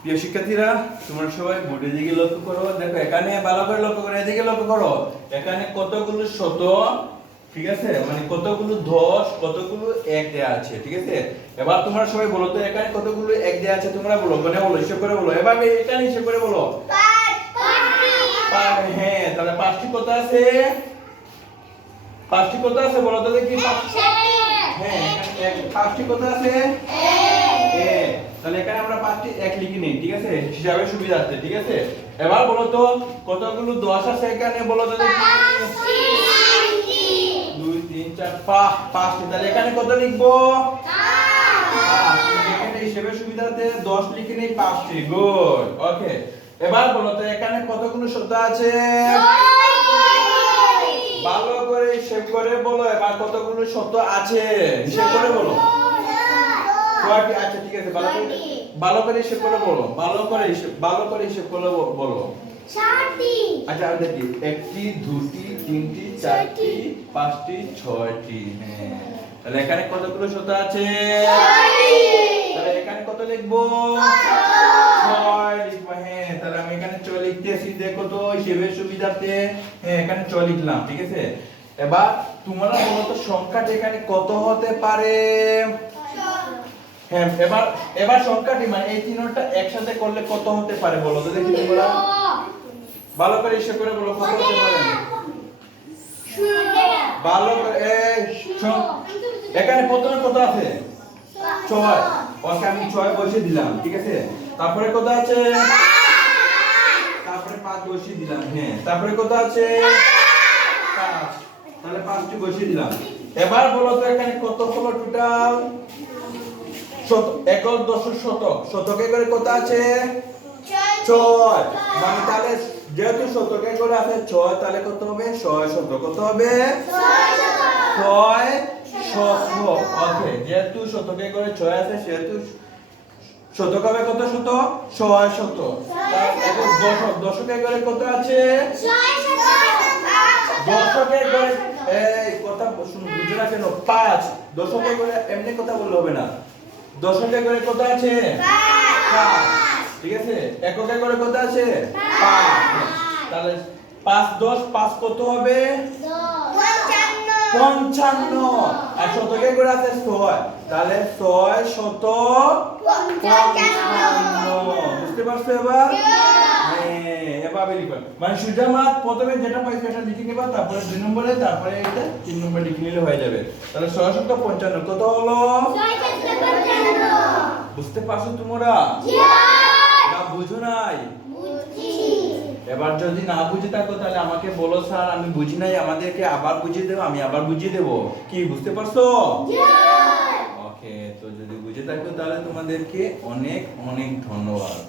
প্রিয় শিক্ষার্থীরা তোমরা সবাই বোর্ডের দিকে লক্ষ্য করো। দেখো এখানে ভালো করে লক্ষ্য করো এদিকে লক্ষ্য করো। এখানে কতগুলো শত ঠিক আছে? মানে কতগুলো দশ কতগুলো এক দেয়া আছে ঠিক আছে? এবার তোমরা সবাই বলো তো এখানে কতগুলো এক দেয়া আছে তোমরা বলো মানে বলো হিসেব করে বলো। এবার এখানে হিসেব করে বলো। হ্যাঁ তাহলে পাঁচটি কত আছে? পাঁচটি কত আছে বলো তো দেখি। হ্যাঁ পাঁচটি কত আছে? তাহলে এখানে আমরা পাঁচটি এক লিখি নেই ঠিক আছে? হিসাবে সুবিধার্থে ঠিক আছে? এবার বলো তো কতগুলো দশ আছে এখানে? বলো তো দুই তিন চার পাঁচ পাঁচটি। তাহলে এখানে কত লিখব? এখানে হিসেবে সুবিধাতে দশ লিখে নেই পাঁচটি। Good okay. এবার বলো তো এখানে কতগুলো শব্দ আছে? ভালো করে হিসেব করে বলো এবার কতগুলো শব্দ আছে? হিসেব করে বলো। কয়টি আচ্ছা ঠিক আছে ভালো করে ভালো করে হিসেব করে বলো ভালো করে হিসেব ভালো করে হিসেব করে বলো। আচ্ছা আর দেখি একটি দুটি তিনটি চারটি পাঁচটি ছয়টি হ্যাঁ। তাহলে এখানে কতগুলো শত আছে? তাহলে এখানে কত লিখব? ছয় লিখব হ্যাঁ। তাহলে আমি এখানে ছয় লিখতেছি দেখো তো হিসেবের সুবিধাতে হ্যাঁ এখানে ছয় লিখলাম ঠিক আছে? এবার তোমরা বলো তো সংখ্যাটা এখানে কত হতে পারে? হ্যাঁ এবার এবার সংখ্যাটি মানে এই তিনটা একসাথে করলে কত হতে পারে বলো তো দেখি তোমরা ভালো করে করে বলো, কত হতে পারে? ভালো করে এখানে প্রথমে কত আছে? ছয়। ওকে, আমি ছয় বসিয়ে দিলাম, ঠিক আছে? তারপরে কত আছে? তারপরে পাঁচ বসিয়ে দিলাম হ্যাঁ। তারপরে কত আছে? তাহলে পাঁচটি বসিয়ে দিলাম। এবার বলো তো এখানে কত হলো টোটাল শত একল দশ শতক। শতকে করে কত আছে? ছয়। মানে তাহলে যেহেতু শতকে করে আছে ছয় তাহলে কত হবে? ছয় শত কত হবে? ছয় শত ওকে যেহেতু শতকে করে ছয় আছে সেহেতু শতক হবে কত শত ছয় শত এখন দশক দশকে করে কত আছে? দশকে করে এই কথা বুঝে না কেন পাঁচ। দশকে করে এমনি কথা বললে হবে না। দশকে করে কত আছে? পাঁচ। ঠিক আছে? এককে করে কত আছে? তাহলে পাঁচ দশ পাঁচ কত হবে? পঞ্চান্ন। আর শতকে করে আছে ছয়। তাহলে ছয় শত পঞ্চান্ন। বুঝতে পারছ এবার? মানে সোজা মাত প্রথমে যেটা পাইছো সেটা লিখে নিবা তারপরে দুই নম্বরে তারপরে এটা তিন নম্বরে লিখে নিলে হয়ে যাবে। তাহলে ছয় শত পঞ্চান্ন কত হলো? বুঝতে পারছ তোমরা? না বুঝো নাই? এবার যদি না বুঝে থাকো তাহলে আমাকে বলো স্যার আমি বুঝি নাই আমাদেরকে আবার বুঝিয়ে দেবো আমি আবার বুঝিয়ে দেবো। কি বুঝতে পারছ? ওকে তো যদি বুঝে থাকো তাহলে তোমাদেরকে অনেক অনেক ধন্যবাদ।